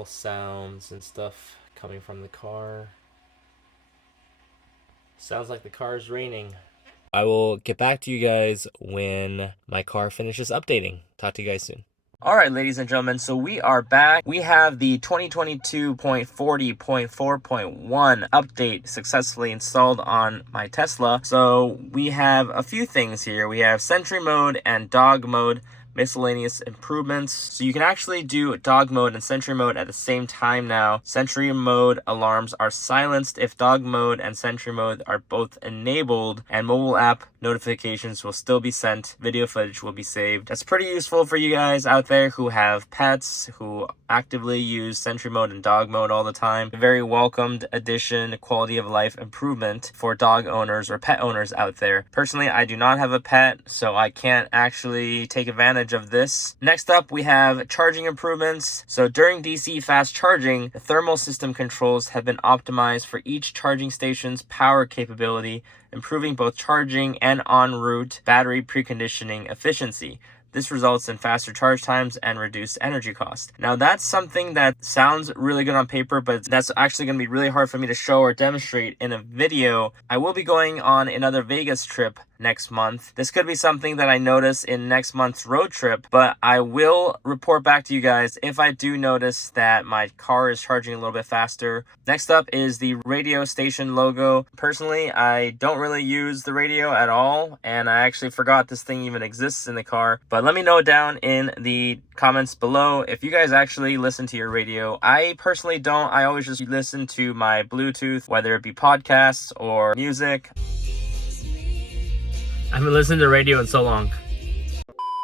little sounds and stuff coming from the car. Sounds like the car is raining. I will get back to you guys when my car finishes updating. Talk to you guys soon. All right, ladies and gentlemen, so we are back. We have the 2022.40.4.1 update successfully installed on my Tesla. So we have a few things here. We have Sentry mode and dog mode, miscellaneous improvements. So you can actually do dog mode and Sentry mode at the same time now. Sentry mode alarms are silenced if dog mode and Sentry mode are both enabled, and mobile app notifications will still be sent. Video footage will be saved. That's pretty useful for you guys out there who have pets, who actively use Sentry mode and dog mode all the time. A very welcomed addition, quality of life improvement for dog owners or pet owners out there. Personally, I do not have a pet, so I can't actually take advantage of this. Next up, we have charging improvements. So during DC fast charging, the thermal system controls have been optimized for each charging station's power capability, improving both charging and en route battery preconditioning efficiency. This results in faster charge times and reduced energy cost. Now that's something that sounds really good on paper, but that's actually going to be really hard for me to show or demonstrate in a video. I will be going on another Vegas trip next month. This could be something that I notice in next month's road trip, but I will report back to you guys if I do notice that my car is charging a little bit faster. Next up is the radio station logo. Personally, I don't really use the radio at all, and I actually forgot this thing even exists in the car. But let me know down in the comments below if you guys actually listen to your radio. I personally don't. I always just listen to my Bluetooth, whether it be podcasts or music. I haven't listened to radio in so long.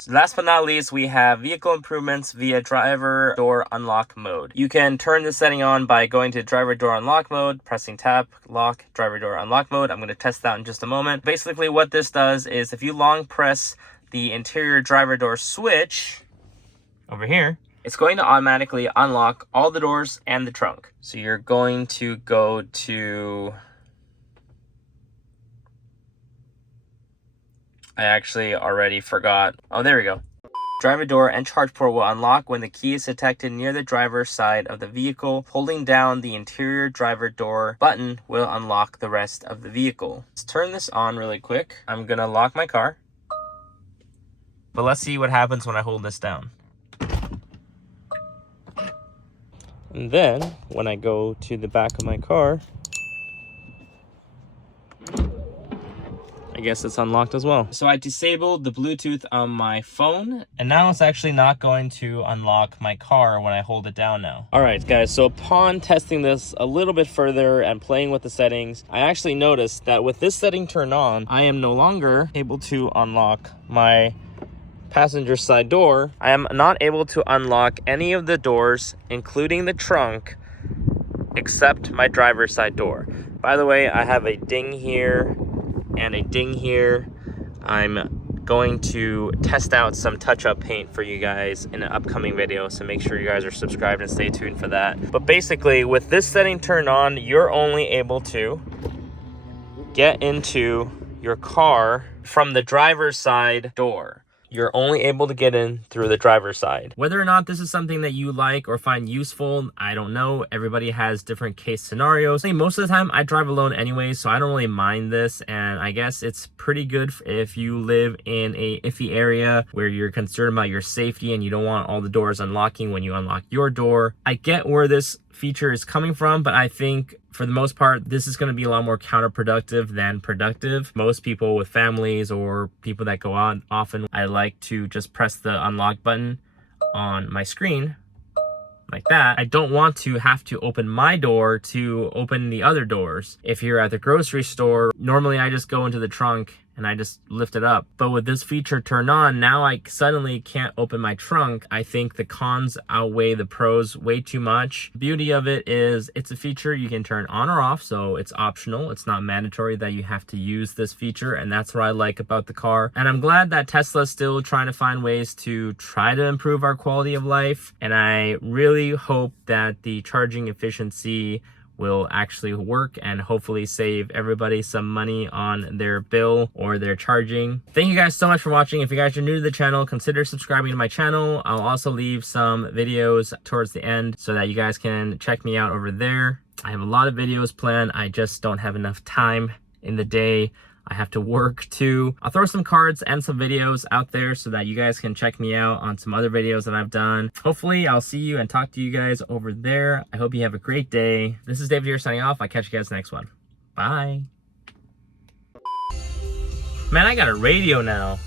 So last but not least, we have vehicle improvements via driver door unlock mode. You can turn this setting on by going to driver door unlock mode, pressing tab, lock, driver door unlock mode. I'm going to test that in just a moment. Basically what this does is if you long press the interior driver door switch over here, it's going to automatically unlock all the doors and the trunk. So you're going to go to... I actually already forgot. Oh, there we go. Driver door and charge port will unlock when the key is detected near the driver's side of the vehicle. Holding down the interior driver door button will unlock the rest of the vehicle. Let's turn this on really quick. I'm gonna lock my car. But let's see what happens when I hold this down. And then when I go to the back of my car, I guess it's unlocked as well. So I disabled the Bluetooth on my phone, and now it's actually not going to unlock my car when I hold it down now. All right, guys, so upon testing this a little bit further and playing with the settings, I actually noticed that with this setting turned on, I am no longer able to unlock my passenger side door. I am not able to unlock any of the doors, including the trunk, except my driver's side door. By the way, I have a ding here and a ding here. I'm going to test out some touch-up paint for you guys in an upcoming video, so make sure you guys are subscribed and stay tuned for that. But basically, with this setting turned on, you're only able to get into your car from the driver's side door. You're only able to get in through the driver's side. Whether or not this is something that you like or find useful, I don't know. Everybody has different case scenarios. Most of the time I drive alone anyway, so I don't really mind this. And I guess it's pretty good if you live in a iffy area where you're concerned about your safety and you don't want all the doors unlocking when you unlock your door. I get where this feature is coming from, but I think for the most part, this is going to be a lot more counterproductive than productive. Most people with families or people that go out often, I like to just press the unlock button on my screen like that. I don't want to have to open my door to open the other doors. If you're at the grocery store, normally I just go into the trunk and I just lift it up. But with this feature turned on, now I suddenly can't open my trunk. I think the cons outweigh the pros way too much. The beauty of it is it's a feature you can turn on or off, so it's optional. It's not mandatory that you have to use this feature, and that's what I like about the car. And I'm glad that Tesla's still trying to find ways to try to improve our quality of life, and I really hope that the charging efficiency will actually work and hopefully save everybody some money on their bill or their charging. Thank you guys so much for watching. If you guys are new to the channel, consider subscribing to my channel. I'll also leave some videos towards the end so that you guys can check me out over there. I have a lot of videos planned. I just don't have enough time in the day. I have to work too. I'll throw some cards and some videos out there so that you guys can check me out on some other videos that I've done. Hopefully I'll see you and talk to you guys over there. I hope you have a great day. This is David here signing off. I'll catch you guys next one. Bye. Man, I got a radio now.